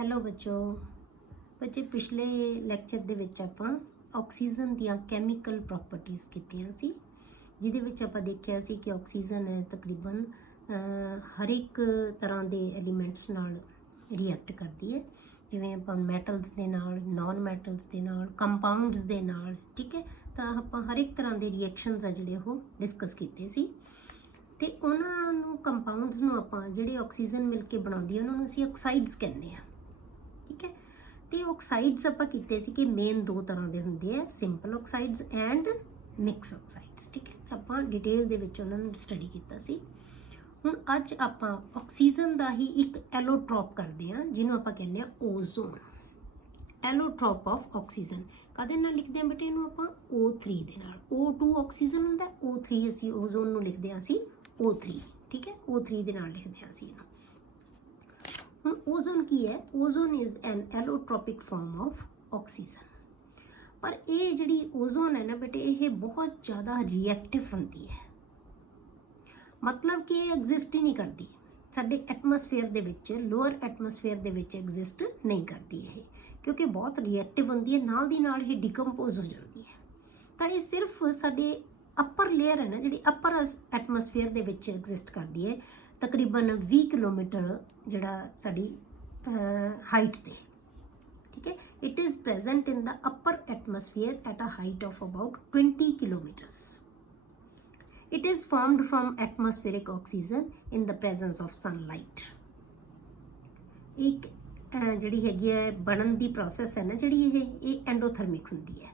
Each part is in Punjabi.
ਹੈਲੋ ਬੱਚੇ ਪਿਛਲੇ ਲੈਕਚਰ ਦੇ ਵਿੱਚ ਆਪਾਂ ਆਕਸੀਜਨ ਦੀਆਂ ਕੈਮੀਕਲ ਪ੍ਰੋਪਰਟੀਜ਼ ਕੀਤੀਆਂ ਸੀ, ਜਿਹਦੇ ਵਿੱਚ ਆਪਾਂ ਦੇਖਿਆ ਸੀ ਕਿ ਆਕਸੀਜਨ ਹੈ ਤਕਰੀਬਨ ਹਰ ਇੱਕ ਤਰ੍ਹਾਂ ਦੇ ਐਲੀਮੈਂਟਸ ਨਾਲ ਰਿਐਕਟ ਕਰਦੀ ਹੈ, ਜਿਵੇਂ ਆਪਾਂ ਮੈਟਲਸ ਦੇ ਨਾਲ, ਨੌਨ ਮੈਟਲਸ ਦੇ ਨਾਲ, ਕੰਪਾਊਂਡਸ ਦੇ ਨਾਲ। ਠੀਕ ਹੈ, ਤਾਂ ਆਪਾਂ ਹਰ ਇੱਕ ਤਰ੍ਹਾਂ ਦੇ ਰਿਐਕਸ਼ਨਸ ਆ ਜਿਹੜੇ ਉਹ ਡਿਸਕਸ ਕੀਤੇ ਸੀ। ਤੇ ਉਹਨਾਂ ਨੂੰ ਕੰਪਾਊਂਡਸ ਨੂੰ ਆਪਾਂ ਜਿਹੜੇ ਆਕਸੀਜਨ ਮਿਲ ਕੇ ਬਣਾਉਂਦੀ ਉਹਨਾਂ ਨੂੰ ਅਸੀਂ ਆਕਸਾਈਡਸ ਕਹਿੰਦੇ ਆ। ਠੀਕ ਹੈ, ਤੇ ਆਕਸਾਈਡਸ ਆਪਾਂ ਕੀਤੇ ਸੀ ਕਿ ਮੇਨ ਦੋ ਤਰ੍ਹਾਂ ਦੇ ਹੁੰਦੇ ਆ, ਸਿੰਪਲ ਆਕਸਾਈਡਸ ਐਂਡ ਮਿਕਸ ਆਕਸਾਈਡਸ। ਠੀਕ ਹੈ, ਆਪਾਂ ਡਿਟੇਲ ਦੇ ਵਿੱਚ ਉਹਨਾਂ ਨੂੰ ਸਟੱਡੀ ਕੀਤਾ ਸੀ। ਹੁਣ ਅੱਜ ਆਪਾਂ ਆਕਸੀਜਨ ਦਾ ਹੀ ਇੱਕ ਐਲੋਟ੍ਰੋਪ ਕਰਦੇ ਹਾਂ, ਜਿਹਨੂੰ ਆਪਾਂ ਕਹਿੰਦੇ ਆ ਓਜ਼ੋਨ। ਐਲੋਟ੍ਰੋਪ ਆਫ ਆਕਸੀਜਨ ਕਾਹਦੇ ਨਾਲ ਲਿਖਦੇ ਹਾਂ ਬੇਟੇ? ਇਹਨੂੰ ਆਪਾਂ O3 ਦੇ ਨਾਲ। O2 ਆਕਸੀਜਨ ਹੁੰਦਾ, O3 ਅਸੀਂ ਓਜ਼ੋਨ ਨੂੰ ਲਿਖਦੇ ਹਾਂ ਅਸੀਂ O3। ਠੀਕ ਹੈ, O3 ਦੇ ਨਾਲ ਲਿਖਦੇ ਹਾਂ ਅਸੀਂ ਇਹਨੂੰ। ਹੁਣ ਓਜ਼ੋਨ ਕੀ ਹੈ? Ozone is an allotropic form of oxygen. ਪਰ ਇਹ ਜਿਹੜੀ ਓਜ਼ੋਨ ਹੈ ਨਾ ਬੇਟੇ, ਇਹ ਬਹੁਤ ਜ਼ਿਆਦਾ ਰਿਐਕਟਿਵ ਹੁੰਦੀ ਹੈ, ਮਤਲਬ ਕਿ ਇਹ ਐਗਜ਼ਿਸਟ ਹੀ ਨਹੀਂ ਕਰਦੀ ਸਾਡੇ ਐਟਮੋਸਫੇਅਰ ਦੇ ਵਿੱਚ, ਲੋਅਰ ਐਟਮੋਸਫੇਅਰ ਦੇ ਵਿੱਚ ਐਗਜ਼ਿਸਟ ਨਹੀਂ ਕਰਦੀ ਇਹ, ਕਿਉਂਕਿ ਬਹੁਤ ਰਿਐਕਟਿਵ ਹੁੰਦੀ ਹੈ, ਨਾਲ ਦੀ ਨਾਲ ਇਹ ਡੀਕੰਪੋਜ਼ ਹੋ ਜਾਂਦੀ ਹੈ। ਤਾਂ ਇਹ ਸਿਰਫ ਸਾਡੇ ਅੱਪਰ ਲੇਅਰ ਹੈ ਨਾ, ਜਿਹੜੀ ਅੱਪਰ ਐਟਮੋਸਫੇਅਰ ਦੇ ਵਿੱਚ ਐਗਜ਼ਿਸਟ ਕਰਦੀ ਹੈ, ਤਕਰੀਬਨ 20 ਕਿਲੋਮੀਟਰ ਜਿਹੜਾ ਸਾਡੀ ਹਾਈਟ 'ਤੇ। ਠੀਕ ਹੈ, it is present in the upper atmosphere at a height of about 20 kilometres. It is formed from atmospheric oxygen in the presence of sunlight. ਇੱਕ ਜਿਹੜੀ ਹੈਗੀ ਹੈ ਬਣਨ ਦੀ ਪ੍ਰੋਸੈਸ ਹੈ ਨਾ ਜਿਹੜੀ ਇਹ ਐਂਡੋਥਰਮਿਕ ਹੁੰਦੀ ਹੈ।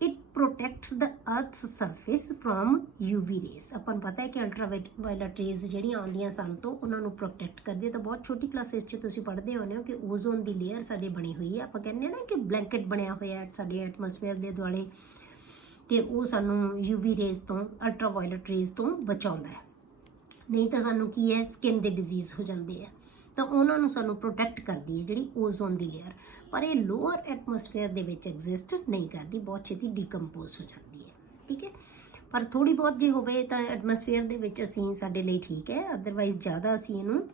It protects the earth's surface from UV rays. ਆਪਾਂ ਨੂੰ ਪਤਾ ਹੈ ਕਿ ਅਲਟਰਾਵਾਇਲਟ ਰੇਜ਼ ਜਿਹੜੀਆਂ ਆਉਂਦੀਆਂ ਸਨ ਤੋਂ ਉਹਨਾਂ ਨੂੰ ਪ੍ਰੋਟੈਕਟ ਕਰਦੀ ਹੈ। ਤਾਂ ਬਹੁਤ ਛੋਟੀ ਕਲਾਸਿਸ 'ਚ ਤੁਸੀਂ ਪੜ੍ਹਦੇ ਹੋਣੇ ਹੋ ਕਿ ਓਜ਼ੋਨ ਦੀ ਲੇਅਰ ਸਾਡੇ ਬਣੀ ਹੋਈ ਹੈ। ਆਪਾਂ ਕਹਿੰਦੇ ਹਾਂ ਨਾ ਕਿ ਬਲੈਂਕਟ ਬਣਿਆ ਹੋਇਆ ਸਾਡੇ ਐਟਮੋਸਫੇਅਰ ਦੇ ਦੁਆਲੇ, ਤੇ ਉਹ ਸਾਨੂੰ UV ਰੇਜ਼ ਤੋਂ, ਅਲਟਰਾਵਾਇਲਟ ਰੇਜ਼ ਤੋਂ ਬਚਾਉਂਦਾ ਹੈ। ਨਹੀਂ ਤਾਂ ਸਾਨੂੰ ਕੀ ਹੈ, ਸਕਿਨ ਦੇ ਡਿਜ਼ੀਜ਼ ਹੋ ਜਾਂਦੇ ਆ, ਤਾਂ ਉਹਨਾਂ ਨੂੰ ਸਾਨੂੰ ਪ੍ਰੋਟੈਕਟ ਕਰਦੀ ਹੈ ਜਿਹੜੀ ਓਜ਼ੋਨ ਦੀ ਲੇਅਰ। ਪਰ ਇਹ ਲੋਅਰ ਐਟਮੋਸਫੇਅਰ ਦੇ ਵਿੱਚ ਐਗਜ਼ਿਸਟ ਨਹੀਂ ਕਰਦੀ, ਬਹੁਤ ਛੇਤੀ ਡੀਕੰਪੋਜ਼ ਹੋ ਜਾਂਦੀ ਹੈ। ਠੀਕ ਹੈ, ਪਰ ਥੋੜ੍ਹੀ ਬਹੁਤ ਜੇ ਹੋਵੇ ਤਾਂ ਐਟਮੋਸਫੇਅਰ ਦੇ ਵਿੱਚ ਅਸੀਂ ਸਾਡੇ ਲਈ ਠੀਕ ਹੈ, ਅਦਰਵਾਈਜ਼ ਜ਼ਿਆਦਾ ਅਸੀਂ ਇਹਨੂੰ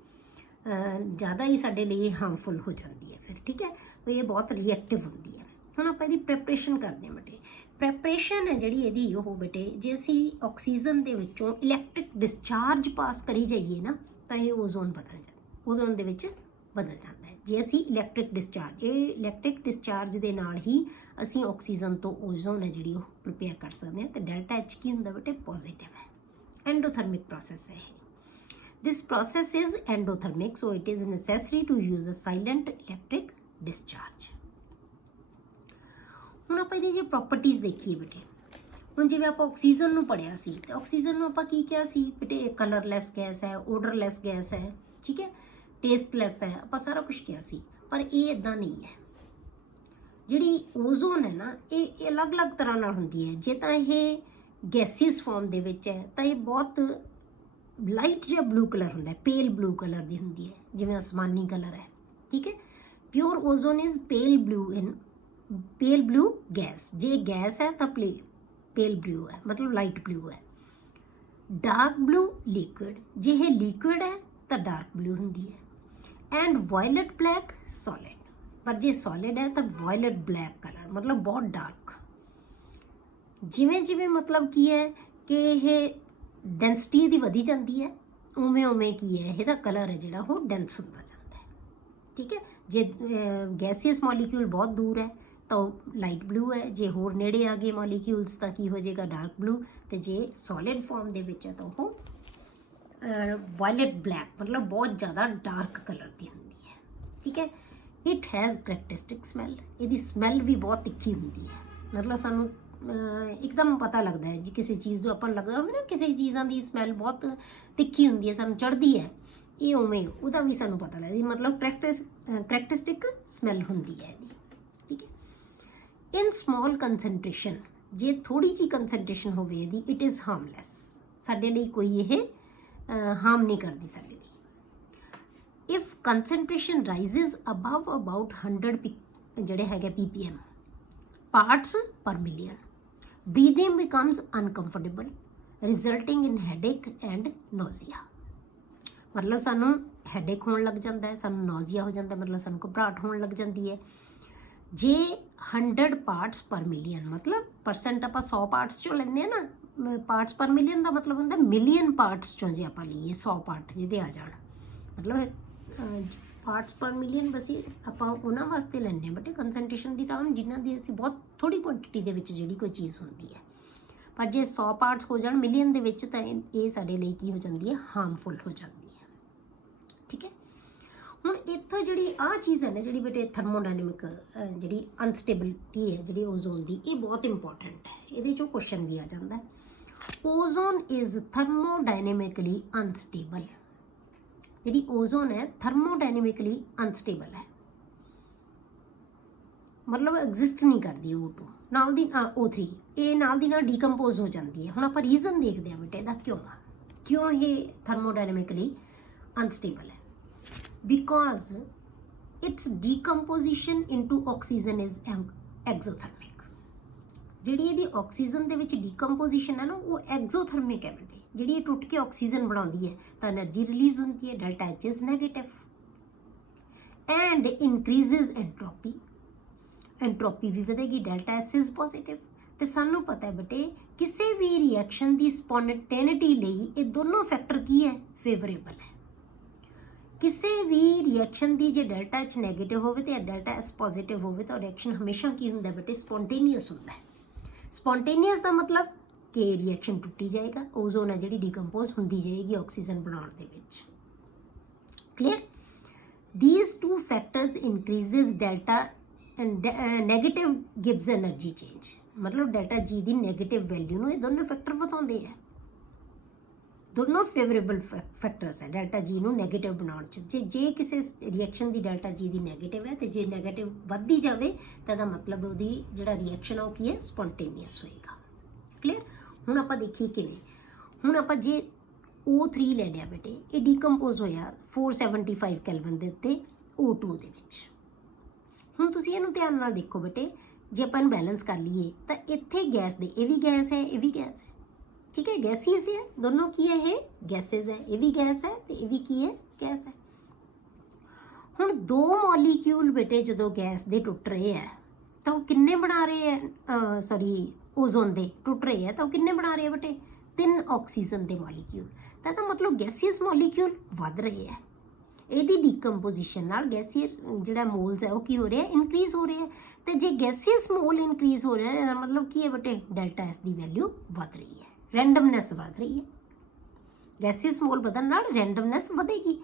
ਜ਼ਿਆਦਾ ਹੀ ਸਾਡੇ ਲਈ ਹਾਰਮਫੁਲ ਹੋ ਜਾਂਦੀ ਹੈ ਫਿਰ। ਠੀਕ ਹੈ, ਇਹ ਬਹੁਤ ਰਿਐਕਟਿਵ ਹੁੰਦੀ ਹੈ। ਹੁਣ ਆਪਾਂ ਇਹਦੀ ਪ੍ਰੈਪਰੇਸ਼ਨ ਕਰਦੇ ਹਾਂ ਬੇਟੇ। ਪ੍ਰੈਪਰੇਸ਼ਨ ਹੈ ਜਿਹੜੀ ਇਹਦੀ ਉਹ ਬੇਟੇ, ਜੇ ਅਸੀਂ ਆਕਸੀਜਨ ਦੇ ਵਿੱਚੋਂ ਇਲੈਕਟ੍ਰਿਕ ਡਿਸਚਾਰਜ ਪਾਸ ਕਰੀ ਜਾਈਏ ਨਾ, ਤਾਂ ਇਹ ਓਜ਼ੋਨ ਬਦਲ ਜਾਂਦਾ, ਓਜ਼ੋਨ ਦੇ ਵਿੱਚ ਬਦਲ ਜਾਂਦਾ ਹੈ। ਜੇ ਅਸੀਂ ਇਲੈਕਟ੍ਰਿਕ ਡਿਸਚਾਰਜ ਦੇ ਨਾਲ ਹੀ ਅਸੀਂ ਆਕਸੀਜਨ ਤੋਂ ਓਜ਼ੋਨ ਹੈ ਜਿਹੜੀ ਉਹ ਪ੍ਰੀਪੇਅਰ ਕਰ ਸਕਦੇ ਹਾਂ। ਤੇ ਡੈਲਟਾ H ਕੀ ਹੁੰਦਾ ਬੇਟੇ? ਪੋਜ਼ਿਟਿਵ ਹੈ। ਐਂਡੋਥਰਮਿਕ ਪ੍ਰੋਸੈਸ ਹੈ ਇਹ। This process is endothermic, so it is necessary to use a silent electric discharge. ਹੁਣ ਆਪਾਂ ਇਹਦੀ ਜੇ ਪ੍ਰੋਪਰਟੀਜ਼ ਦੇਖੀਏ ਬੇਟੇ, ਹੁਣ ਜਿਵੇਂ ਆਪਾਂ ਆਕਸੀਜਨ ਨੂੰ ਪੜ੍ਹਿਆ ਸੀ, ਤੇ ਆਕਸੀਜਨ ਨੂੰ ਆਪਾਂ ਕੀ ਕਿਹਾ ਸੀ ਬੇਟੇ? ਕਲਰਲੈਸ ਗੈਸ ਹੈ, ਓਡਰਲੈਸ ਗੈਸ ਹੈ, ਠੀਕ ਹੈ, ਟੇਸਟਲੈਸ ਹੈ, ਆਪਾਂ ਸਾਰਾ ਕੁਝ ਕਿਹਾ ਸੀ। ਪਰ ਇਹ ਇਦਾਂ ਨਹੀਂ ਹੈ। ਜਿਹੜੀ ਓਜ਼ੋਨ ਹੈ ਨਾ, ਇਹ ਅਲੱਗ-ਅਲੱਗ ਤਰ੍ਹਾਂ ਨਾਲ ਹੁੰਦੀ ਹੈ। ਜੇ ਤਾਂ ਇਹ ਗੈਸਿਸ ਫਾਰਮ ਦੇ ਵਿੱਚ ਹੈ ਤਾਂ ਇਹ ਬਹੁਤ ਲਾਈਟ ਜਿਹਾ ਬਲੂ ਕਲਰ ਹੁੰਦਾ ਹੈ, ਪੇਲ ਬਲੂ ਕਲਰ ਦੀ ਹੁੰਦੀ ਹੈ, ਜਿਵੇਂ ਅਸਮਾਨੀ ਕਲਰ ਹੈ। ਠੀਕ ਹੈ, pure ozone is pale blue gas. ਜੇ ਗੈਸ ਹੈ ਤਾਂ ਪੇਲ ਬਲੂ ਹੈ, ਮਤਲਬ ਲਾਈਟ ਬਲੂ ਹੈ। ਡਾਰਕ ਬਲੂ ਲਿਕੁਇਡ, ਜੇ ਇਹ ਲਿਕੁਇਡ ਹੈ ਤਾਂ ਡਾਰਕ ਬਲੂ ਹੁੰਦੀ ਹੈ। ਐਂਡ ਵਾਇਲਟ ਬਲੈਕ ਸੋਲਿਡ, ਪਰ ਜੇ ਸੋਲਿਡ ਹੈ ਤਾਂ ਵਾਇਲਟ ਬਲੈਕ ਕਲਰ, ਮਤਲਬ ਬਹੁਤ ਡਾਰਕ। ਜਿਵੇਂ ਜਿਵੇਂ ਮਤਲਬ ਕੀ ਹੈ ਕਿ ਇਹ ਡੈਂਸਿਟੀ ਇਹਦੀ ਵਧੀ ਜਾਂਦੀ ਹੈ, ਉਵੇਂ ਉਵੇਂ ਕੀ ਹੈ ਇਹਦਾ ਕਲਰ ਹੈ ਜਿਹੜਾ ਉਹ ਡੈਂਸ ਹੁੰਦਾ ਜਾਂਦਾ ਹੈ। ਠੀਕ ਹੈ, ਜੇ ਗੈਸੀਅਸ ਮੋਲੀਕਿਊਲ ਬਹੁਤ ਦੂਰ ਹੈ ਤਾਂ ਉਹ ਲਾਈਟ ਬਲੂ ਹੈ, ਜੇ ਹੋਰ ਨੇੜੇ ਆ ਗਏ ਮੋਲੀਕਿਊਲਸ ਤਾਂ ਕੀ ਹੋ ਜਾਏਗਾ? Dark blue. ਤੇ ਜੇ ਸੋਲਿਡ ਫਾਰਮ ਦੇ ਵਿੱਚ ਹੈ ਤਾਂ ਉਹ ਵਾਇਲਟ ਬਲੈਕ, ਮਤਲਬ ਬਹੁਤ ਜ਼ਿਆਦਾ ਡਾਰਕ ਕਲਰ ਦੀ ਹੁੰਦੀ ਹੈ। ਠੀਕ ਹੈ, ਇਟ ਹੈਜ਼ ਕਰੈਕਟਰਿਸਟਿਕ ਸਮੈਲ, ਇਹਦੀ ਸਮੈਲ ਵੀ ਬਹੁਤ ਤਿੱਖੀ ਹੁੰਦੀ ਹੈ। ਮਤਲਬ ਸਾਨੂੰ ਇੱਕਦਮ ਪਤਾ ਲੱਗਦਾ ਹੈ, ਜੇ ਕਿਸੇ ਚੀਜ਼ ਨੂੰ ਆਪਾਂ ਨੂੰ ਲੱਗਦਾ ਹੋਵੇ ਨਾ ਕਿਸੇ ਚੀਜ਼ਾਂ ਦੀ ਸਮੈਲ ਬਹੁਤ ਤਿੱਖੀ ਹੁੰਦੀ ਹੈ, ਸਾਨੂੰ ਚੜ੍ਹਦੀ ਹੈ, ਇਹ ਉਵੇਂ ਉਹਦਾ ਵੀ ਸਾਨੂੰ ਪਤਾ ਲੱਗਦਾ, ਮਤਲਬ ਕਰੈਕਟਰਿਸਟਿਕ ਸਮੈਲ ਹੁੰਦੀ ਹੈ ਇਹਦੀ। ਠੀਕ ਹੈ, ਇਨ ਸਮੋਲ ਕੰਸਨਟ੍ਰੇਸ਼ਨ, ਜੇ ਥੋੜ੍ਹੀ ਜਿਹੀ ਕੰਸਨਟ੍ਰੇਸ਼ਨ ਹੋਵੇ ਇਹਦੀ, ਇਟ ਇਜ਼ ਹਾਰਮਲੈਸ, ਸਾਡੇ ਲਈ ਕੋਈ ਇਹ ਹਾਰਮ ਨਹੀਂ ਕਰਦੀ ਸਾਡੇ ਲਈ। ਇਫ ਕੰਸਨਟ੍ਰੇਸ਼ਨ ਰਾਈਜ਼ਿਜ਼ ਅਬਵ ਅਬਾਊਟ 100 ਜਿਹੜੇ ਹੈਗੇ ppm ਪਾਰਟਸ ਪਰ million, breathing becomes uncomfortable, resulting in headache and nausea। ਮਤਲਬ ਸਾਨੂੰ ਹੈਡੇਕ ਹੋਣ ਲੱਗ ਜਾਂਦਾ ਹੈ, ਸਾਨੂੰ ਨੌਜ਼ੀਆ ਹੋ ਜਾਂਦਾ, ਮਤਲਬ ਸਾਨੂੰ ਘਬਰਾਹਟ ਹੋਣ ਲੱਗ ਜਾਂਦੀ ਹੈ। ਜੇ 100 ਪਾਰਟਸ ਪਰ ਮਿਲੀਅਨ, ਮਤਲਬ ਪਰਸੈਂਟ ਆਪਾਂ 100 ਪਾਰਟਸ ਚੋਂ ਲੈਂਦੇ ਹਾਂ ਨਾ, ਪਾਰਟਸ ਪਰ ਮਿਲੀਅਨ ਦਾ ਮਤਲਬ ਹੁੰਦਾ ਮਿਲੀਅਨ ਪਾਰਟਸ ਚੋਂ ਜੇ ਆਪਾਂ ਲਈਏ 100 ਪਾਰਟ ਜਿਹਦੇ ਆ ਜਾਣ, ਮਤਲਬ ਪਾਰਟਸ ਪਰ ਮਿਲੀਅਨ ਬਸ ਆਪਾਂ ਉਹਨਾਂ ਵਾਸਤੇ ਲੈਂਦੇ ਹਾਂ ਬਟ ਕੰਸੈਂਟ੍ਰੇਸ਼ਨ ਦੀ ਟਰਮ ਜਿਨ੍ਹਾਂ ਦੀ ਅਸੀਂ ਬਹੁਤ ਥੋੜੀ ਕੁਆਂਟੀਟੀ ਦੇ ਵਿੱਚ ਜਿਹੜੀ ਕੋਈ ਚੀਜ਼ ਹੁੰਦੀ ਹੈ। ਪਰ ਜੇ 100 ਪਾਰਟਸ ਹੋ ਜਾਣ ਮਿਲੀਅਨ ਦੇ ਵਿੱਚ ਤਾਂ ਇਹ ਸਾਡੇ ਲਈ ਕੀ ਹੋ ਜਾਂਦੀ ਹੈ, ਹਾਰਮਫੁਲ ਹੋ ਜਾਂਦੀ ਹੈ। ਠੀਕ ਹੈ, ਹੁਣ ਇੱਥੋਂ ਜਿਹੜੀ ਆਹ ਚੀਜ਼ ਹੈ ਨਾ ਜਿਹੜੀ ਬੇਟੇ ਥਰਮੋਡਾਇਨਮਿਕ ਜਿਹੜੀ ਅਨਸਟੇਬਿਲਿਟੀ ਹੈ ਜਿਹੜੀ ਓਜ਼ੋਨ ਦੀ, ਇਹ ਬਹੁਤ ਇੰਪੋਰਟੈਂਟ ਹੈ। ਇਹਦੇ 'ਚੋਂ ਕੁਐਸਚਨ ਵੀ ਆ ਜਾਂਦਾ ਹੈ, ਓਜ਼ੋਨ ਇਜ਼ ਥਰਮੋਡਾਇਨਮਿਕਲੀ ਅਨਸਟੇਬਲ। ਜਿਹੜੀ ਓਜ਼ੋਨ ਹੈ ਥਰਮੋਡਾਇਨਮਿਕਲੀ ਅਨਸਟੇਬਲ ਹੈ, ਮਤਲਬ ਐਗਜ਼ਿਸਟ ਨਹੀਂ ਕਰਦੀ O2 ਨਾਲ ਦੀ O3, ਇਹ ਨਾਲ ਦੀ ਨਾਲ ਡੀਕੰਪੋਜ਼ ਹੋ ਜਾਂਦੀ ਹੈ। ਹੁਣ ਆਪਾਂ ਰੀਜ਼ਨ ਦੇਖਦੇ ਹਾਂ ਬੇਟੇ ਇਹਦਾ ਕਿਉਂ ਇਹ ਥਰਮੋਡਾਇਨਮਿਕਲੀ ਅਨਸਟੇਬਲ ਹੈ। Because it's decomposition into oxygen is exothermic. ਜਿਹੜੀ ਇਹਦੀ ਆਕਸੀਜਨ ਦੇ ਵਿੱਚ ਡੀਕੰਪੋਜੀਸ਼ਨ ਹੈ ਨਾ ਉਹ ਐਗਜ਼ੋਥਰਮਿਕ ਹੈ ਬੇਟੇ। ਜਿਹੜੀ ਇਹ ਟੁੱਟ ਕੇ ਆਕਸੀਜਨ ਬਣਾਉਂਦੀ ਹੈ ਤਾਂ એનર્ਜੀ ਰਿਲੀਜ਼ ਹੁੰਦੀ ਹੈ, delta H is negative and increases entropy. Entropy ਵੀ ਵਧੇਗੀ, ਡੈਲਟਾ S ਇਜ਼ ਪੋਜ਼ਿਟਿਵ। ਤੇ ਸਾਨੂੰ ਪਤਾ ਹੈ ਬੇਟੇ ਕਿਸੇ ਵੀ ਰਿਐਕਸ਼ਨ ਦੀ ਸਪੋਂਟੇਨਿਟੀ ਲਈ ਇਹ ਦੋਨੋਂ ਫੈਕਟਰ ਕੀ ਹੈ, ਫੇਵਰੇਬਲ ਹੈ। ਕਿਸੇ ਵੀ ਰਿਐਕਸ਼ਨ ਦੀ ਜੇ ਡੈਲਟਾ H ਨੈਗੇਟਿਵ ਹੋਵੇ ਤੇ ਡੈਲਟਾ S ਪੋਜ਼ਿਟਿਵ ਹੋਵੇ ਤਾਂ ਰਿਐਕਸ਼ਨ ਹਮੇਸ਼ਾ ਕੀ ਹੁੰਦਾ ਬੇਟੇ, ਸਪੋਂਟੇਨੀਅਸ ਹੁੰਦਾ ਹੈ। ਸਪੋਂਟੇਨੀਅਸ ਦਾ ਮਤਲਬ ਕਿ ਰਿਐਕਸ਼ਨ ਟੁੱਟੀ ਜਾਏਗਾ, ਓਜ਼ੋਨ ਹੈ ਜਿਹੜੀ ਡੀਕੰਪੋਜ਼ ਹੁੰਦੀ ਜਾਏਗੀ ਆਕਸੀਜਨ ਬਣਾਉਣ ਦੇ ਵਿੱਚ। Clear? These two factors increases delta negative gives energy change. ਮਤਲਬ ਡੈਲਟਾ G ਦੀ ਨੈਗੇਟਿਵ ਵੈਲਿਊ ਨੂੰ ਇਹ ਦੋਨੋਂ ਫੈਕਟਰ ਵਧਾਉਂਦੇ ਆ, ਦੋਨੋਂ ਫੇਵਰੇਬਲ ਫੈਕਟਰਸ ਹੈ ਡੈਲਟਾ G ਨੂੰ ਨੈਗੇਟਿਵ ਬਣਾਉਣ 'ਚ। ਜੇ ਕਿਸੇ ਰਿਐਕਸ਼ਨ ਦੀ ਡੈਲਟਾ G ਦੀ ਨੈਗੇਟਿਵ ਹੈ ਤੇ ਜੇ ਨੈਗੇਟਿਵ ਵੱਧਦੀ ਜਾਵੇ ਤਾਂ ਇਹਦਾ ਮਤਲਬ ਉਹਦੀ ਜਿਹੜਾ ਰਿਐਕਸ਼ਨ ਆ ਉਹ ਕੀ ਹੈ, ਸਪੋਂਟੇਨੀਅਸ ਹੋਏਗਾ। ਕਲੀਅਰ? ਹੁਣ ਆਪਾਂ ਦੇਖੀਏ ਕਿਵੇਂ। ਹੁਣ ਆਪਾਂ ਜੇ O3 ਲੈ ਲਿਆ ਬੇਟੇ, ਇਹ ਡੀਕੰਪੋਜ਼ ਹੋਇਆ 475 ਕੈਲਵਨ ਦੇ ਉੱਤੇ O2 ਦੇ ਵਿੱਚ। ਹੁਣ ਤੁਸੀਂ ਇਹਨੂੰ ਧਿਆਨ ਨਾਲ ਦੇਖੋ ਬੇਟੇ, ਜੇ ਆਪਾਂ ਇਹਨੂੰ ਬੈਲੈਂਸ ਕਰ ਲਈਏ ਤਾਂ ਇੱਥੇ ਗੈਸ ਦੇ, ਇਹ ਵੀ ਗੈਸ ਹੈ ਇਹ ਵੀ ਗੈਸ ਹੈ, ਠੀਕ ਹੈ, ਗੈਸੀਅਸ ਹੈ ਦੋਨੋਂ, ਕੀ ਹੈ ਇਹ ਗੈਸੇਜ਼ ਹੈ, ਇਹ ਵੀ ਗੈਸ ਹੈ ਤੇ ਇਹ ਵੀ ਕੀ ਹੈ, ਗੈਸ ਹੈ। ਹੁਣ ਦੋ ਮੋਲੀਕਿਊਲ ਬੇਟੇ ਜਦੋਂ ਗੈਸ ਦੇ ਟੁੱਟ ਰਹੇ ਹੈ ਤਾਂ ਉਹ ਕਿੰਨੇ ਬਣਾ ਰਹੇ ਹੈ, ਸੌਰੀ ਓਜ਼ੋਨ ਦੇ ਟੁੱਟ ਰਹੇ ਹੈ ਤਾਂ ਉਹ ਕਿੰਨੇ ਬਣਾ ਰਹੇ ਹੈ ਬੇਟੇ, 3 ਆਕਸੀਜਨ ਦੇ ਮੋਲੀਕਿਊਲ। ਤਾਂ ਇਹਦਾ ਮਤਲਬ ਗੈਸੀਅਸ ਮੋਲੀਕਿਊਲ ਵੱਧ ਰਹੇ ਹੈ। ਇਹਦੀ ਡੀਕੰਪੋਜੀਸ਼ਨ ਨਾਲ ਗੈਸੀਅਸ ਜਿਹੜਾ ਮੋਲਸ ਹੈ ਉਹ ਕੀ ਹੋ ਰਿਹਾ, ਇਨਕਰੀਜ਼ ਹੋ ਰਿਹਾ ਹੈ। ਤੇ ਜੇ ਗੈਸੀਅਸ ਮੋਲ ਇਨਕਰੀਜ਼ ਹੋ ਰਿਹਾ ਹੈ ਇਹਦਾ ਮਤਲਬ ਕੀ ਹੈ ਬੇਟੇ, ਡੈਲਟਾ S ਦੀ ਵੈਲਿਊ ਵੱਧ ਰਹੀ ਹੈ, ਰੈਂਡਮਨੈਸ ਵੱਧ ਰਹੀ ਹੈ। ਗੈਸੀਅਸ ਮੋਲ ਵਧਣ ਨਾਲ ਰੈਂਡਮਨੈਸ ਵਧੇਗੀ।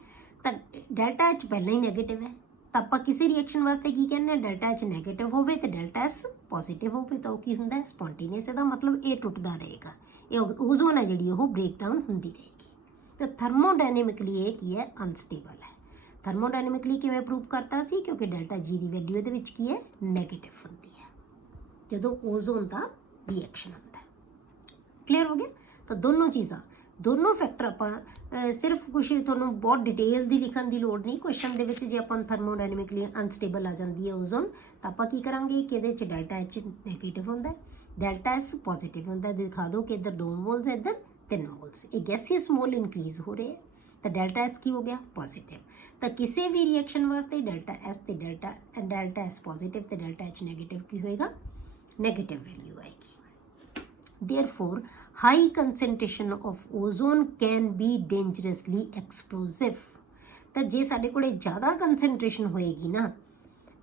ਤਾਂ ਡੈਲਟਾ H ਪਹਿਲਾਂ ਹੀ ਨੈਗੇਟਿਵ ਹੈ ਤਾਂ ਆਪਾਂ ਕਿਸੇ ਰਿਐਕਸ਼ਨ ਵਾਸਤੇ ਕੀ ਕਹਿੰਦੇ ਹਾਂ, ਡੈਲਟਾ H ਨੈਗੇਟਿਵ ਹੋਵੇ ਤੇ ਡੈਲਟਾ S ਪੋਜ਼ਿਟਿਵ ਹੋਵੇ ਤਾਂ ਉਹ ਕੀ ਹੁੰਦਾ ਹੈ, ਸਪੌਂਟੇਨੀਅਸ। ਇਹਦਾ ਮਤਲਬ ਇਹ ਟੁੱਟਦਾ ਰਹੇਗਾ, ਇਹ ਓਜ਼ੋਨ ਹੈ ਜਿਹੜੀ ਉਹ ਬ੍ਰੇਕਡਾਊਨ ਹੁੰਦੀ ਰਹੇਗੀ। ਤਾਂ ਥਰਮੋਡਾਇਨਮਿਕਲੀ ਇਹ ਕੀ ਹੈ, ਅਨਸਟੇਬਲ ਹੈ। ਥਰਮੋਡਾਇਨਮਿਕਲੀ ਕਿਵੇਂ ਪ੍ਰੂਵ ਕਰਤਾ ਸੀ, ਕਿਉਂਕਿ ਡੈਲਟਾ G ਦੀ ਵੈਲਿਊ ਇਹਦੇ ਵਿੱਚ ਕੀ ਹੈ, ਨੈਗੇਟਿਵ ਹੁੰਦੀ ਹੈ ਜਦੋਂ ਓਜ਼ੋਨ ਦਾ ਰਿਐਕਸ਼ਨ ਹੁੰਦਾ ਹੈ। ਕਲੀਅਰ ਹੋ ਗਿਆ? ਤਾਂ ਦੋਨੋਂ ਚੀਜ਼ਾਂ, ਦੋਨੋਂ ਫੈਕਟਰ ਆਪਾਂ ਸਿਰਫ ਕੁਛ ਤੁਹਾਨੂੰ ਬਹੁਤ ਡਿਟੇਲ ਦੀ ਲਿਖਣ ਦੀ ਲੋੜ ਨਹੀਂ। ਕੁਐਸਚਨ ਦੇ ਵਿੱਚ ਜੇ ਆਪਾਂ ਥਰਮੋਡਾਇਨਮਿਕਲੀ ਅਨਸਟੇਬਲ ਆ ਜਾਂਦੀ ਹੈ ਓਜ਼ੋਨ ਤਾਂ ਆਪਾਂ ਕੀ ਕਰਾਂਗੇ ਕਿ ਇਹਦੇ ਵਿੱਚ ਡੈਲਟਾ H ਨੈਗੇਟਿਵ ਹੁੰਦਾ, ਡੈਲਟਾ S ਪੋਜ਼ਿਟਿਵ ਹੁੰਦਾ। ਦਿਖਾ ਦਿਓ ਕਿ ਇੱਧਰ 2 ਮੋਲਸ ਹੈ, ਇੱਧਰ 3 ਮੋਲਸ। ਇਹ ਗੈਸੀਅਸ ਮੋਲ ਇਨਕਰੀਜ਼ ਹੋ ਰਹੇ ਹੈ ਤਾਂ ਡੈਲਟਾ S ਕੀ ਹੋ ਗਿਆ, ਪੋਜ਼ਿਟਿਵ। ਤਾਂ ਕਿਸੇ ਵੀ ਰਿਐਕਸ਼ਨ ਵਾਸਤੇ ਡੈਲਟਾ S ਤੇ ਡੈਲਟਾ S ਪੋਜ਼ਿਟਿਵ ਤੇ ਡੈਲਟਾ H ਨੈਗੇਟਿਵ ਕੀ ਹੋਏਗਾ, ਨੈਗੇਟਿਵ ਵੈਲਿਊ ਆਏਗੀ। Therefore, high concentration of ozone can be dangerously explosive। ਤਾਂ ਜੇ ਸਾਡੇ ਕੋਲੇ ਜ਼ਿਆਦਾ ਕੰਸੈਂਟ੍ਰੇਸ਼ਨ ਹੋਏਗੀ ਨਾ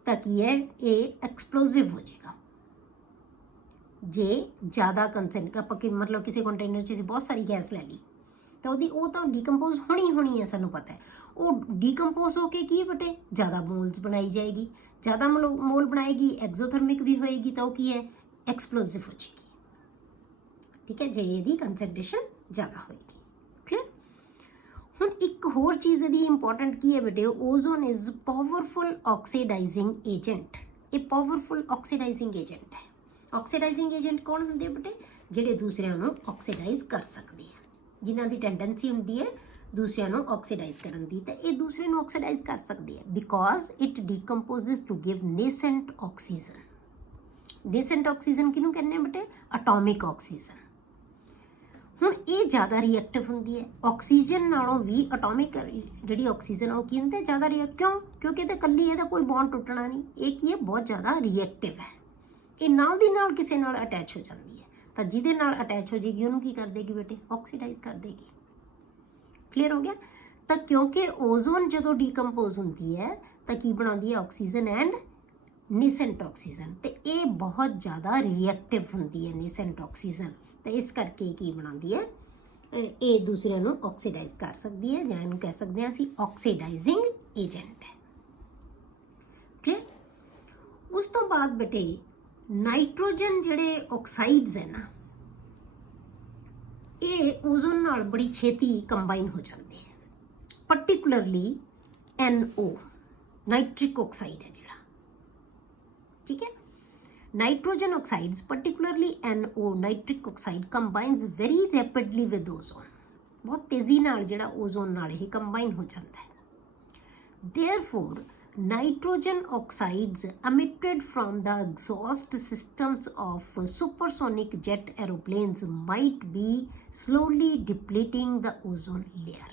ਤਾਂ ਕੀ ਹੈ, ਇਹ ਐਕਸਪਲੋਸਿਵ ਹੋ ਜਾਏਗਾ। ਜੇ ਜ਼ਿਆਦਾ ਆਪਾਂ ਕਿ ਮਤਲਬ ਕਿਸੇ ਕੰਟੇਨਰ 'ਚ ਬਹੁਤ ਸਾਰੀ ਗੈਸ ਲੈ ਲਈ ਤਾਂ ਉਹ ਤਾਂ ਡੀਕੰਪੋਜ਼ ਹੋਣੀ ਹੈ, ਸਾਨੂੰ ਪਤਾ ਹੈ। ਉਹ ਡੀਕੰਪੋਜ਼ ਹੋ ਕੇ ਕੀ ਬਟੇ, ਜ਼ਿਆਦਾ ਮੋਲਸ ਬਣਾਈ ਜਾਏਗੀ, ਜ਼ਿਆਦਾ ਮੋਲ ਬਣਾਏਗੀ, ਐਗਜ਼ੋਥਰਮਿਕ ਵੀ ਹੋਏਗੀ ਤਾਂ ਉਹ ਕੀ ਹੈ, ਐਕਸਪਲੋਸਿਵ ਹੋ ਜਾਏਗੀ। ਠੀਕ ਹੈ, ਜੇ ਇਹਦੀ ਕੰਸੈਂਟ੍ਰੇਸ਼ਨ ਜ਼ਿਆਦਾ ਹੋਏਗੀ। ਕਲੀਅਰ? ਹੁਣ ਇੱਕ ਹੋਰ ਚੀਜ਼ ਇਹਦੀ ਇੰਪੋਰਟੈਂਟ ਕੀ ਹੈ ਬੇਟੇ, ਓਜ਼ੋਨ ਇਜ਼ ਪਾਵਰਫੁਲ ਆਕਸੀਡਾਈਜ਼ਿੰਗ ਏਜੰਟ। ਇਹ ਪਾਵਰਫੁਲ ਆਕਸੀਡਾਈਜ਼ਿੰਗ ਏਜੰਟ ਹੈ। ਆਕਸੀਡਾਈਜ਼ਿੰਗ ਏਜੰਟ ਕੌਣ ਹੁੰਦੇ ਬੇਟੇ, ਜਿਹੜੇ ਦੂਸਰਿਆਂ ਨੂੰ ਆਕਸੀਡਾਈਜ਼ ਕਰ ਸਕਦੇ ਆ, ਜਿਨ੍ਹਾਂ ਦੀ ਟੈਂਡੈਂਸੀ ਹੁੰਦੀ ਹੈ ਦੂਸਰਿਆਂ ਨੂੰ ਆਕਸੀਡਾਈਜ਼ ਕਰਨ ਦੀ। ਤਾਂ ਇਹ ਦੂਸਰੇ ਨੂੰ ਆਕਸੀਡਾਈਜ਼ ਕਰ ਸਕਦੇ ਆ because it decomposes to give nascent oxygen. Nascent oxygen ਕਿਹਨੂੰ ਕਹਿੰਦੇ ਆ ਬੇਟੇ, ਅਟੋਮਿਕ ਆਕਸੀਜਨ। ਹੁਣ ਇਹ ਜ਼ਿਆਦਾ ਰਿਐਕਟਿਵ ਹੁੰਦੀ ਹੈ ਆਕਸੀਜਨ ਨਾਲੋਂ ਵੀ। ਐਟੋਮਿਕ ਜਿਹੜੀ ਆਕਸੀਜਨ ਉਹ ਕੀ ਹੁੰਦੀ ਹੈ, ਜ਼ਿਆਦਾ ਕਿਉਂ? ਕਿਉਂਕਿ ਇਹਦੇ ਕੱਲੀ ਇਹਦਾ ਕੋਈ ਬੌਂਡ ਟੁੱਟਣਾ ਨਹੀਂ, ਇਹ ਕੀ ਹੈ, ਬਹੁਤ ਜ਼ਿਆਦਾ ਰਿਐਕਟਿਵ ਹੈ। ਇਹ ਨਾਲ ਦੀ ਨਾਲ ਕਿਸੇ ਨਾਲ ਅਟੈਚ ਹੋ ਜਾਂਦੀ ਹੈ, ਤਾਂ ਜਿਹਦੇ ਨਾਲ ਅਟੈਚ ਹੋ ਜਾਏਗੀ ਉਹਨੂੰ ਕੀ ਕਰ ਦੇਗੀ ਬੇਟੇ, ਆਕਸੀਡਾਈਜ਼ ਕਰ ਦੇਗੀ। ਕਲੀਅਰ ਹੋ ਗਿਆ? ਤਾਂ ਕਿਉਂਕਿ ਓਜ਼ੋਨ ਜਦੋਂ ਡੀਕੰਪੋਜ਼ ਹੁੰਦੀ ਹੈ ਤਾਂ ਕੀ ਬਣਾਉਂਦੀ ਹੈ, ਆਕਸੀਜਨ ਐਂਡ ਨੀਸੈਂਟ ਆਕਸੀਜਨ, ਤੇ ਇਹ ਬਹੁਤ ਜ਼ਿਆਦਾ ਰਿਐਕਟਿਵ ਹੁੰਦੀ ਹੈ ਨੀਸੈਂਟ ਆਕਸੀਜਨ, ਤੇ ਇਸ ਕਰਕੇ ਕੀ ਬਣਾਉਂਦੀ ਹੈ, ਇਹ ਦੂਸਰਿਆਂ ਨੂੰ ਆਕਸੀਡਾਈਜ਼ ਕਰ ਸਕਦੀ ਹੈ, ਜਾਂ ਇਹਨੂੰ ਕਹਿ ਸਕਦੇ ਹਾਂ ਅਸੀਂ ਆਕਸੀਡਾਈਜ਼ਿੰਗ ਏਜੰਟ ਹੈ। ਕਲੀਅਰ? ਉਸ ਤੋਂ ਬਾਅਦ ਬੇਟੇ ਨਾਈਟ੍ਰੋਜਨ ਜਿਹੜੇ ਆਕਸਾਈਡਸ ਹੈ ਨਾ, ਇਹ ਓਜ਼ੋਨ ਨਾਲ ਬੜੀ ਛੇਤੀ ਕੰਬਾਈਨ ਹੋ ਜਾਂਦੇ ਹੈ, ਪਰਟੀਕੁਲਰਲੀ NO ਨਾਈਟ੍ਰਿਕ ਆਕਸਾਈਡ ਹੈ ਜਿਹੜਾ, ਠੀਕ ਹੈ। Nitrogen oxides particularly NO nitric oxide combines very rapidly with ozone, ਬਹੁਤ ਤੇਜ਼ੀ ਨਾਲ ਜਿਹੜਾ ਓਜ਼ੋਨ ਨਾਲ ਇਹ ਕੰਬਾਈਨ ਹੋ ਜਾਂਦਾ ਹੈ। ਦੇਅਰਫੋਰ nitrogen oxides emitted from the exhaust systems of supersonic jet aeroplanes might be slowly depleting the ozone layer।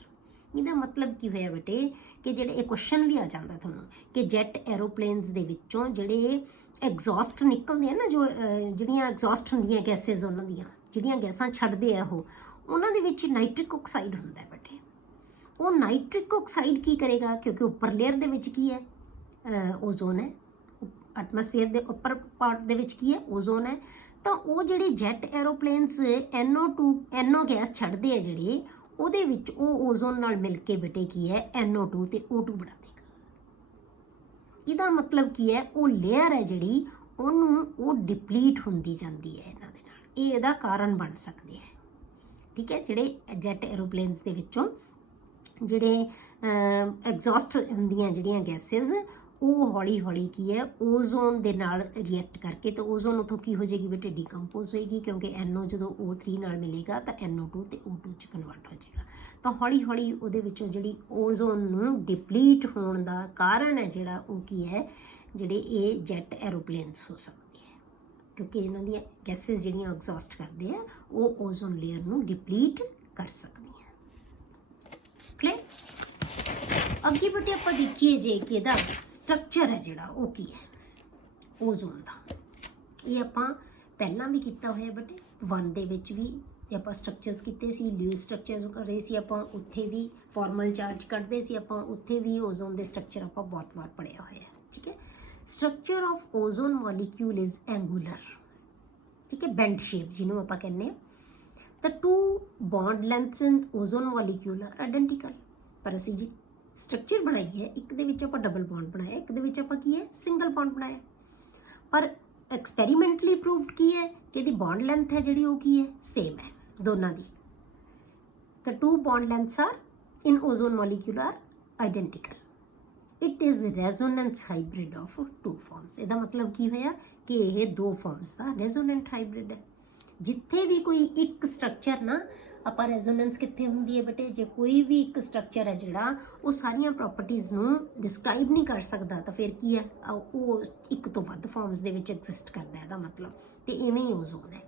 ਇਹਦਾ ਮਤਲਬ ਕੀ ਹੋਇਆ ਬੇਟੇ ਕਿ ਜਿਹੜੇ ਇਹ ਕੁਐਸਚਨ ਵੀ ਆ ਜਾਂਦਾ ਤੁਹਾਨੂੰ ਕਿ ਜੈਟ ਐਰੋਪਲੇਨਸ ਦੇ ਵਿੱਚੋਂ ਜਿਹੜੇ ਐਗਜ਼ੌਸਟ ਨਿਕਲਦੇ ਆ ਨਾ, ਜੋ ਜਿਹੜੀਆਂ ਐਗਜ਼ੌਸਟ ਹੁੰਦੀਆਂ ਗੈਸਿਸ, ਉਹਨਾਂ ਦੀਆਂ ਜਿਹੜੀਆਂ ਗੈਸਾਂ ਛੱਡਦੇ ਆ ਉਹਨਾਂ ਦੇ ਵਿੱਚ ਨਾਈਟ੍ਰਿਕ ਆਕਸਾਈਡ ਹੁੰਦਾ ਹੈ ਬੇਟੇ। ਉਹ ਨਾਈਟ੍ਰਿਕ ਆਕਸਾਈਡ ਕੀ ਕਰੇਗਾ, ਕਿਉਂਕਿ ਉੱਪਰ ਲੇਅਰ ਦੇ ਵਿੱਚ ਕੀ ਹੈ, ਓਜ਼ੋਨ ਹੈ, ਐਟਮੋਸਫੇਅਰ ਦੇ ਉੱਪਰ ਪਾਰਟ ਦੇ ਵਿੱਚ ਕੀ ਹੈ, ਓਜ਼ੋਨ ਹੈ, ਤਾਂ ਉਹ ਜਿਹੜੇ ਜੈਟ ਐਰੋਪਲੇਨਸ NO ਗੈਸ ਛੱਡਦੇ ਆ ਜਿਹੜੇ, ਉਹਦੇ ਵਿੱਚ ਉਹ ਓਜ਼ੋਨ ਨਾਲ ਮਿਲ ਕੇ ਬੇਟੇ ਕੀ ਹੈ, NO2 ਤੇ O2 ਬਣਾ ਦੇਗਾ। ਇਹਦਾ ਮਤਲਬ ਕੀ ਹੈ, ਉਹ ਲੇਅਰ ਹੈ ਜਿਹੜੀ ਉਹਨੂੰ ਉਹ ਡਿਪਲੀਟ ਹੁੰਦੀ ਜਾਂਦੀ ਹੈ ਇਹਨਾਂ ਦੇ ਨਾਲ, ਇਹ ਇਹਦਾ ਕਾਰਨ ਬਣ ਸਕਦੇ ਹੈ। ਠੀਕ ਹੈ, ਜਿਹੜੇ ਜੈਟ ਐਰੋਪਲੇਨਸ ਦੇ ਵਿੱਚੋਂ ਜਿਹੜੇ ਐਗਜ਼ੌਸਟ ਹੁੰਦੀਆਂ ਜਿਹੜੀਆਂ ਗੈਸਿਸ, ਉਹ ਹੌਲੀ ਹੌਲੀ ਕੀ ਹੈ, ਓਜ਼ੋਨ ਦੇ ਨਾਲ ਰਿਐਕਟ ਕਰਕੇ, ਤੇ ਓਜ਼ੋਨ ਉਥੋਂ ਕੀ ਹੋ ਜਾਏਗੀ ਬੇਟੇ, ਡੀਕੰਪੋਜ਼ ਹੋਏਗੀ, ਕਿਉਂਕਿ NO ਜਦੋਂ O3 ਨਾਲ ਮਿਲੇਗਾ ਤਾਂ NO2 ਤੇ O2 ਚ ਕਨਵਰਟ ਹੋ ਜਾਏਗਾ। ਤਾਂ ਹੌਲੀ ਹੌਲੀ ਉਹਦੇ ਵਿੱਚੋਂ ਜਿਹੜੀ ਓਜ਼ੋਨ ਨੂੰ ਡਿਪਲੀਟ ਹੋਣ ਦਾ ਕਾਰਨ ਹੈ ਜਿਹੜਾ, ਉਹ ਕੀ ਹੈ, ਜਿਹੜੇ ਇਹ ਜੈਟ ਐਰੋਪਲੇਨਸ ਹੋ ਸਕਦੇ ਹੈ, ਕਿਉਂਕਿ ਇਹਨਾਂ ਦੀਆਂ ਗੈਸਿਸ ਜਿਹੜੀਆਂ ਐਗਜ਼ੌਸਟ ਕਰਦੇ ਆ ਉਹ ਓਜ਼ੋਨ ਲੇਅਰ ਨੂੰ ਡਿਪਲੀਟ ਕਰ ਸਕਦੀਆਂ। ਕਲੀਅਰ? ਅੱਗੇ ਬੇਟੇ ਆਪਾਂ ਦੇਖੀਏ ਜੇ ਕਿ ਇਹਦਾ ਸਟਰਕਚਰ ਹੈ ਜਿਹੜਾ, ਉਹ ਕੀ ਹੈ ਓਜ਼ੋਨ ਦਾ। ਇਹ ਆਪਾਂ ਪਹਿਲਾਂ ਵੀ ਕੀਤਾ ਹੋਇਆ ਬੇਟੇ 1 ਦੇ ਵਿੱਚ ਵੀ, ਤੇ ਆਪਾਂ ਸਟਰਕਚਰਸ ਕੀਤੇ ਸੀ, ਲਿਊਇਸ ਸਟਰਕਚਰ ਕਰ ਰਹੇ ਸੀ ਆਪਾਂ, ਉੱਥੇ ਵੀ ਫਾਰਮਲ ਚਾਰਜ ਕੱਢਦੇ ਸੀ ਆਪਾਂ, ਉੱਥੇ ਵੀ ਓਜ਼ੋਨ ਦੇ ਸਟਰਕਚਰ ਆਪਾਂ ਬਹੁਤ ਵਾਰ ਪੜ੍ਹਿਆ ਹੋਇਆ। ਠੀਕ ਹੈ, structure of ozone molecule is angular. ਠੀਕ ਹੈ, ਬੈਂਡ ਸ਼ੇਪ ਜਿਹਨੂੰ ਆਪਾਂ ਕਹਿੰਦੇ ਹਾਂ। ਤਾਂ 2 bond ਲੈਂਥਸ in ozone molecule are identical. ਪਰ ਅਸੀਂ ਜੀ ਸਟਰਕਚਰ ਬਣਾਈ ਹੈ, ਇੱਕ ਦੇ ਵਿੱਚ ਆਪਾਂ ਡਬਲ ਬੌਂਡ ਬਣਾਇਆ, ਇੱਕ ਦੇ ਵਿੱਚ ਆਪਾਂ ਕੀ ਹੈ, ਸਿੰਗਲ ਬੌਂਡ ਬਣਾਇਆ। ਪਰ ਐਕਸਪੈਰੀਮੈਂਟਲੀ ਪ੍ਰੂਵਡ ਕੀ ਹੈ ਕਿ ਇਹਦੀ ਬੌਂਡ ਲੈਂਥ ਹੈ ਜਿਹੜੀ, ਉਹ ਕੀ ਹੈ, ਸੇਮ ਹੈ ਦੋਨਾਂ ਦੀ। ਤਾਂ 2 bond lengths are in ozone molecule are identical. It is resonance hybrid of 2 forms. ਇਹਦਾ ਮਤਲਬ ਕੀ ਹੋਇਆ ਕਿ ਇਹ 2 ਫਾਰਮਸ ਦਾ ਰੈਜ਼ੋਨੈਂਟ ਹਾਈਬ੍ਰਿਡ ਹੈ। ਜਿੱਥੇ ਵੀ ਕੋਈ ਇੱਕ ਸਟਰਕਚਰ ਨਾ, ਆਪਾਂ ਰੈਜ਼ੋਨੈਂਸ ਕਿੱਥੇ ਹੁੰਦੀ ਹੈ ਬੇਟੇ, ਜੇ ਕੋਈ ਵੀ ਇੱਕ ਸਟਰਕਚਰ ਹੈ ਜਿਹੜਾ ਉਹ ਸਾਰੀਆਂ ਪ੍ਰੋਪਰਟੀਜ਼ ਨੂੰ ਡਿਸਕ੍ਰਾਈਬ ਨਹੀਂ ਕਰ ਸਕਦਾ, ਤਾਂ ਫਿਰ ਕੀ ਹੈ, ਉਹ ਇੱਕ ਤੋਂ ਵੱਧ ਫਾਰਮਸ ਦੇ ਵਿੱਚ ਐਗਜ਼ਿਸਟ ਕਰਦਾ ਇਹਦਾ ਮਤਲਬ। ਤੇ ਇਵੇਂ ਹੀ ਓਜ਼ੋਨ ਹੈ।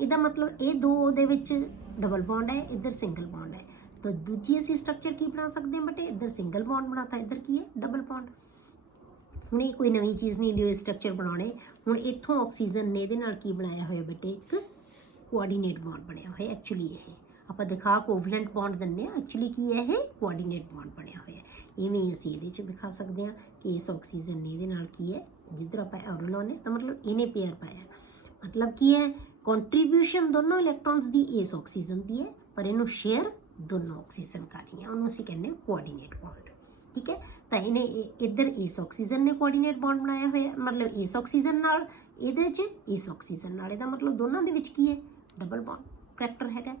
ਇਹਦਾ ਮਤਲਬ ਇਹ 2 ਦੇ ਵਿੱਚ ਡਬਲ ਬੌਂਡ ਹੈ, ਇੱਧਰ ਸਿੰਗਲ ਬੌਂਡ ਹੈ। ਤਾਂ ਦੂਜੀ ਅਸੀਂ ਸਟਰਕਚਰ ਕੀ ਬਣਾ ਸਕਦੇ ਹਾਂ ਬੇਟੇ, ਇੱਧਰ ਸਿੰਗਲ ਬੌਂਡ ਬਣਾਤਾ, ਇੱਧਰ ਕੀ ਹੈ, ਡਬਲ ਬੌਂਡ। ਹੁਣ ਇਹ ਕੋਈ ਨਵੀਂ ਚੀਜ਼ ਨਹੀਂ, ਲਿਓ ਸਟਰਕਚਰ ਬਣਾਉਣੇ। ਹੁਣ ਇੱਥੋਂ ਆਕਸੀਜਨ ਨੇ ਇਹਦੇ ਨਾਲ ਕੀ ਬਣਾਇਆ ਹੋਇਆ ਬੇਟੇ, ਇੱਕ ਕੋਆਰਡੀਨੇਟ ਬੌਂਡ ਬਣਿਆ ਹੋਇਆ। ਐਕਚੁਅਲੀ ਇਹ ਆਪਾਂ ਦਿਖਾ ਕੋਵਲੈਂਟ ਬੌਂਡ ਦਿੰਦੇ ਹਾਂ, ਐਕਚੁਅਲੀ ਕੀ ਹੈ, ਇਹ ਕੋਆਰਡੀਨੇਟ ਬੌਂਡ ਬਣਿਆ ਹੋਇਆ। ਇਵੇਂ ਹੀ ਅਸੀਂ ਇਹਦੇ 'ਚ ਦਿਖਾ ਸਕਦੇ ਹਾਂ ਕਿ ਇਸ ਆਕਸੀਜਨ ਨੇ ਇਹਦੇ ਨਾਲ ਕੀ ਹੈ, ਜਿੱਧਰ ਆਪਾਂ ਐਰੋ ਲਾਉਂਦੇ ਤਾਂ ਮਤਲਬ ਇਹਨੇ ਪੇਅਰ ਪਾਇਆ, ਮਤਲਬ ਕੀ ਹੈ, ਕੰਟਰੀਬਿਊਸ਼ਨ ਦੋਨੋਂ ਇਲੈਕਟ੍ਰੋਨਸ ਦੀ ਇਸ ਆਕਸੀਜਨ ਦੀ ਹੈ, ਪਰ ਇਹਨੂੰ ਸ਼ੇਅਰ ਦੋਨੋਂ ਆਕਸੀਜਨ ਕਰ ਰਹੀਆਂ, ਉਹਨੂੰ ਅਸੀਂ ਕਹਿੰਦੇ ਹਾਂ ਕੋਆਰਡੀਨੇਟ ਬੌਂਡ। ਠੀਕ ਹੈ, ਤਾਂ ਇਹਨੇ ਇੱਧਰ ਇਸ ਆਕਸੀਜਨ ਨੇ ਕੋਆਰਡੀਨੇਟ ਬੌਂਡ ਬਣਾਇਆ ਹੋਇਆ, ਮਤਲਬ ਇਸ ਆਕਸੀਜਨ ਨਾਲ, ਇਹਦੇ 'ਚ ਇਸ ਆਕਸੀਜਨ ਨਾਲ, ਇਹਦਾ ਮਤਲਬ ਦੋਨਾਂ ਦੇ ਵਿੱਚ ਕੀ ਹੈ, ਡਬਲ ਬੌਂਡ ਕਰੈਕਟਰ ਹੈਗਾ।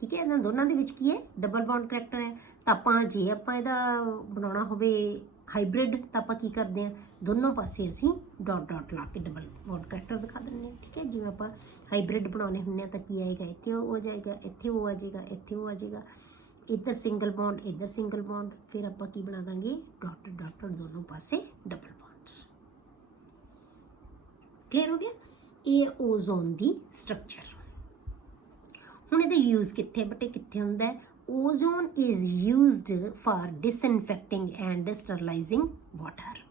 ਠੀਕ ਹੈ, ਇਹਨਾਂ ਦੋਨਾਂ ਦੇ ਵਿੱਚ ਕੀ ਹੈ, ਡਬਲ ਬੌਂਡ ਕਰੈਕਟਰ ਹੈ। ਤਾਂ ਆਪਾਂ ਜੇ ਆਪਾਂ ਇਹਦਾ ਬਣਾਉਣਾ ਹੋਵੇ ਹਾਈਬ੍ਰਿਡ, ਤਾਂ ਆਪਾਂ ਕੀ ਕਰਦੇ ਹਾਂ, ਦੋਨੋਂ ਪਾਸੇ ਅਸੀਂ ਡਾਟ ਡਾਟ ਲਾ ਕੇ ਡਬਲ ਬੌਂਡ ਕਰੈਕਟਰ ਦਿਖਾ ਦਿੰਦੇ ਹਾਂ। ਠੀਕ ਹੈ, ਜਿਵੇਂ ਆਪਾਂ ਹਾਈਬ੍ਰਿਡ ਬਣਾਉਣੇ ਹੁੰਦੇ ਹਾਂ ਤਾਂ ਕੀ ਆਏਗਾ, ਇੱਥੇ ਉਹ ਹੋ ਜਾਏਗਾ, ਇੱਥੇ ਉਹ ਆ ਜਾਏਗਾ, ਇੱਥੇ ਉਹ ਆ ਜਾਏਗਾ, ਇੱਧਰ ਸਿੰਗਲ ਬੌਂਡ, ਇੱਧਰ ਸਿੰਗਲ ਬੌਂਡ, ਫਿਰ ਆਪਾਂ ਕੀ ਬਣਾ ਦਾਂਗੇ, ਡਾਟ ਡਾਟ ਦੋਨੋਂ ਪਾਸੇ ਡਬਲ ਬੌਂਡਸ। ਕਲੀਅਰ ਹੋ ਗਿਆ? ਇਹ ਓਜ਼ੋਨ ਦੀ ਸਟਰਕਚਰ। ਹੁਣ ਇਹਦਾ ਯੂਜ਼ ਕਿੱਥੇ ਬਟੇ ਕਿੱਥੇ ਹੁੰਦਾ ਹੈ? Ozone is used for disinfecting and sterilising water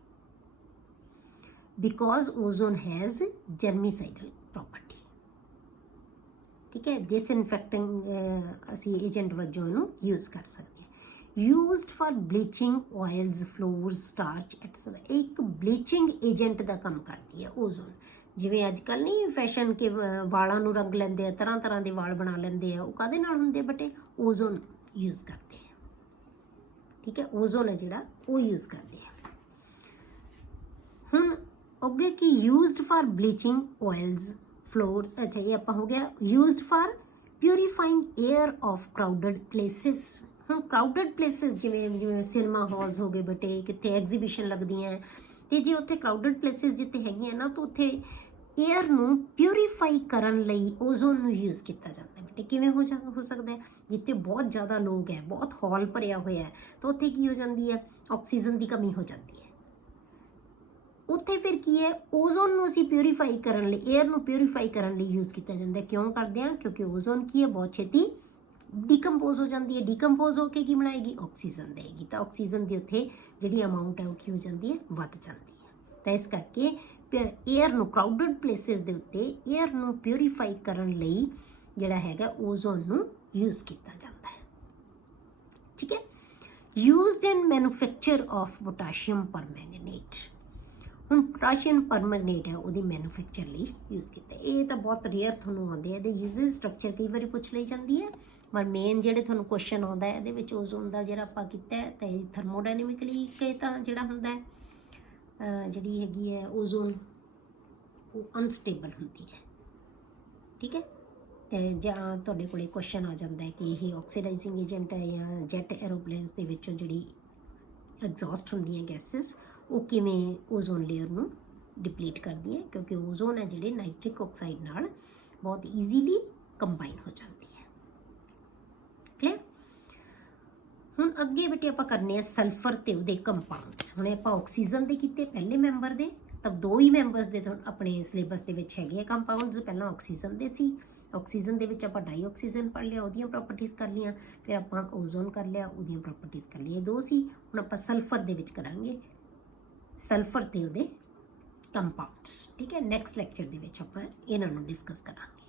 because ozone has germicidal property. ਠੀਕ ਹੈ, ਡਿਸਇਨਫੈਕਟਿੰਗ ਅਸੀਂ ਏਜੰਟ ਵਜੋਂ ਇਹਨੂੰ ਯੂਜ਼ ਕਰ ਸਕਦੇ ਹਾਂ। Used for bleaching oils, floors, starch et cetera. ਇੱਕ ਬਲੀਚਿੰਗ ਏਜੰਟ ਦਾ ਕੰਮ ਕਰਦੀ ਹੈ ਓਜ਼ੋਨ। ਜਿਵੇਂ ਅੱਜ ਕੱਲ੍ਹ ਨਹੀਂ ਫੈਸ਼ਨ ਕੇ ਵਾਲਾਂ ਨੂੰ ਰੰਗ ਲੈਂਦੇ ਆ, ਤਰ੍ਹਾਂ ਤਰ੍ਹਾਂ ਦੇ ਵਾਲ ਬਣਾ ਲੈਂਦੇ ਆ, ਉਹ ਕਾਹਦੇ ਨਾਲ ਹੁੰਦੇ ਬਟੇ? ਓਜ਼ੋਨ ਯੂਜ਼ ਕਰਦੇ ਆ। ਠੀਕ ਹੈ, ਓਜ਼ੋਨ ਹੈ ਜਿਹੜਾ ਉਹ ਯੂਜ਼ ਕਰਦੇ ਆ। ਹੁਣ ਅੱਗੇ ਕੀ used for bleaching oils, floors. ਅੱਛਾ, ਇਹ ਆਪਾਂ ਹੋ ਗਿਆ used for purifying air of crowded places. ਹੁਣ ਕਰਾਊਡਡ ਪਲੇਸਿਸ ਜਿਵੇਂ ਜਿਵੇਂ ਸਿਨੇਮਾ ਹਾਲਸ ਹੋ ਗਏ ਬਟੇ, ਕਿੱਥੇ ਐਗਜ਼ੀਬਿਸ਼ਨ ਲੱਗਦੀਆਂ, ਤੇ ਜੇ ਉੱਥੇ ਕਰਾਊਡਡ ਪਲੇਸਿਸ ਜਿੱਥੇ ਹੈਗੀਆਂ ਨਾ, ਤਾਂ ਉੱਥੇ ਏਅਰ ਨੂੰ ਪਿਊਰੀਫਾਈ ਕਰਨ ਲਈ ਓਜ਼ੋਨ ਨੂੰ ਯੂਜ਼ ਕੀਤਾ ਜਾਂਦਾ ਹੈ ਬੇਟੇ। ਕਿਵੇਂ ਹੋ ਸਕਦਾ ਹੈ? ਜਿੱਥੇ ਬਹੁਤ ਜ਼ਿਆਦਾ ਲੋਕ ਹੈ, ਬਹੁਤ ਹਾਲ ਭਰਿਆ ਹੋਇਆ ਹੈ, ਤਾਂ ਉੱਥੇ ਕੀ ਹੋ ਜਾਂਦੀ ਹੈ? ਆਕਸੀਜਨ ਦੀ ਕਮੀ ਹੋ ਜਾਂਦੀ ਹੈ। ਉੱਥੇ ਫਿਰ ਕੀ ਹੈ? ਓਜ਼ੋਨ ਨੂੰ ਅਸੀਂ ਪਿਊਰੀਫਾਈ ਕਰਨ ਲਈ, ਏਅਰ ਨੂੰ ਪਿਊਰੀਫਾਈ ਕਰਨ ਲਈ ਯੂਜ਼ ਕੀਤਾ ਜਾਂਦਾ। ਕਿਉਂ ਕਰਦੇ ਹਾਂ? ਕਿਉਂਕਿ ਓਜ਼ੋਨ ਕੀ ਹੈ, ਬਹੁਤ ਛੇਤੀ ਡੀਕੰਪੋਜ਼ ਹੋ ਜਾਂਦੀ ਹੈ। ਡੀਕੰਪੋਜ਼ ਹੋ ਕੇ ਕੀ ਬਣਾਏਗੀ? ਆਕਸੀਜਨ ਦੇਗੀ। ਤਾਂ ਆਕਸੀਜਨ ਦੀ ਉੱਥੇ ਜਿਹੜੀ ਅਮਾਊਂਟ ਹੈ ਉਹ ਕੀ ਹੋ ਜਾਂਦੀ ਹੈ? ਵੱਧ ਜਾਂਦੀ ਹੈ। ਤਾਂ ਇਸ ਕਰਕੇ ਏਅਰ ਨੂੰ, ਕਰਾਊਡਡ ਪਲੇਸਿਸ ਦੇ ਉੱਤੇ ਏਅਰ ਨੂੰ ਪਿਊਰੀਫਾਈ ਕਰਨ ਲਈ ਜਿਹੜਾ ਹੈਗਾ ਓਜ਼ੋਨ ਨੂੰ ਯੂਜ਼ ਕੀਤਾ ਜਾਂਦਾ ਹੈ। ਠੀਕ ਹੈ, used in manufacture of potassium permanganate. ਹੁਣ ਪੋਟਾਸ਼ੀਅਮ ਪਰਮੈਂਗਨੇਟ ਹੈ, ਉਹਦੀ ਮੈਨੂਫੈਕਚਰ ਲਈ ਯੂਜ਼ ਕੀਤਾ। ਇਹ ਤਾਂ ਬਹੁਤ ਰੇਅਰ ਤੁਹਾਨੂੰ ਆਉਂਦੇ ਆ, ਇਹਦੇ ਯੂਜ਼ਸ ਸਟਰਕਚਰ ਕਈ ਵਾਰੀ ਪੁੱਛ ਲਈ ਜਾਂਦੀ ਹੈ, ਪਰ ਮੇਨ ਜਿਹੜੇ ਤੁਹਾਨੂੰ ਕੁਐਸਚਨ ਆਉਂਦਾ ਹੈ ਇਹਦੇ ਵਿੱਚ ਓਜ਼ੋਨ ਦਾ ਜਿਹੜਾ ਆਪਾਂ ਕੀਤਾ ਹੈ, ਤਾਂ ਇਹ ਥਰਮੋਡਾਇਨਮਿਕਲੀ ਕਹੇ ਤਾਂ ਜਿਹੜਾ ਹੁੰਦਾ ਹੈ, ਜਿਹੜੀ ਹੈਗੀ ਹੈ ਓਜ਼ੋਨ, ਉਹ ਅਨਸਟੇਬਲ ਹੁੰਦੀ ਹੈ। ਠੀਕ ਹੈ, ਤੇ ਜਾਂ ਤੁਹਾਡੇ ਕੋਲੇ ਕੁਐਸਚਨ ਆ ਜਾਂਦਾ ਹੈ ਕਿ ਇਹ ਆਕਸੀਡਾਈਜ਼ਿੰਗ ਏਜੰਟ ਹੈ ਜਾਂ ਜੈਟ ਐਰੋਪਲੇਨਸ ਦੇ ਵਿੱਚੋਂ ਜਿਹੜੀ ਐਗਜ਼ੌਸਟ ਹੁੰਦੀਆਂ ਗੈਸਿਸ, ਉਹ ਕਿਵੇਂ ਓਜ਼ੋਨ ਲੇਅਰ ਨੂੰ ਡਿਪਲੀਟ ਕਰਦੀ ਹੈ, ਕਿਉਂਕਿ ਓਜ਼ੋਨ ਹੈ ਜਿਹੜੇ ਨਾਈਟ੍ਰਿਕ ਆਕਸਾਈਡ ਨਾਲ ਬਹੁਤ ਈਜ਼ੀਲੀ ਕੰਬਾਈਨ ਹੋ ਜਾਂਦੀ ਹੈ। ਕਲੀਅਰ? ਹੁਣ ਅੱਗੇ ਬੇਟੇ ਆਪਾਂ ਕਰਨੇ ਆ ਸਲਫਰ ਤੇ ਉਹਦੇ ਕੰਪਾਊਂਡਸ। ਹੁਣ ਆਪਾਂ ਆਕਸੀਜਨ ਦੇ ਕੀਤੇ ਪਹਿਲੇ ਮੈਂਬਰ ਦੇ, ਤਾਂ ਦੋ ਹੀ ਮੈਂਬਰਸ ਦੇ ਆਪਣੇ ਸਿਲੇਬਸ ਦੇ ਵਿੱਚ ਹੈਗੇ ਆ ਕੰਪਾਊਂਡਸ। ਪਹਿਲਾਂ ਆਕਸੀਜਨ ਦੇ ਸੀ, ਆਕਸੀਜਨ ਦੇ ਵਿੱਚ ਆਪਾਂ ਡਾਈਆਕਸੀਜਨ ਪੜ੍ਹ ਲਿਆ, ਉਹਦੀਆਂ ਪ੍ਰੋਪਰਟੀਜ਼ ਕਰ ਲਈਆਂ। ਫਿਰ ਆਪਾਂ ਓਜ਼ੋਨ ਕਰ ਲਿਆ, ਉਹਦੀਆਂ ਪ੍ਰੋਪਰਟੀਜ਼ ਕਰ ਲਈਆਂ। ਦੋ ਸੀ, ਹੁਣ ਆਪਾਂ ਸਲਫਰ ਦੇ ਵਿੱਚ ਕਰਾਂਗੇ ਸਲਫਰ ਤੇ ਉਹਦੇ ਕੰਪਾਊਂਡਸ। ਠੀਕ ਹੈ, ਨੈਕਸਟ ਲੈਕਚਰ ਦੇ ਵਿੱਚ ਆਪਾਂ ਇਹਨਾਂ ਨੂੰ ਡਿਸਕਸ ਕਰਾਂਗੇ।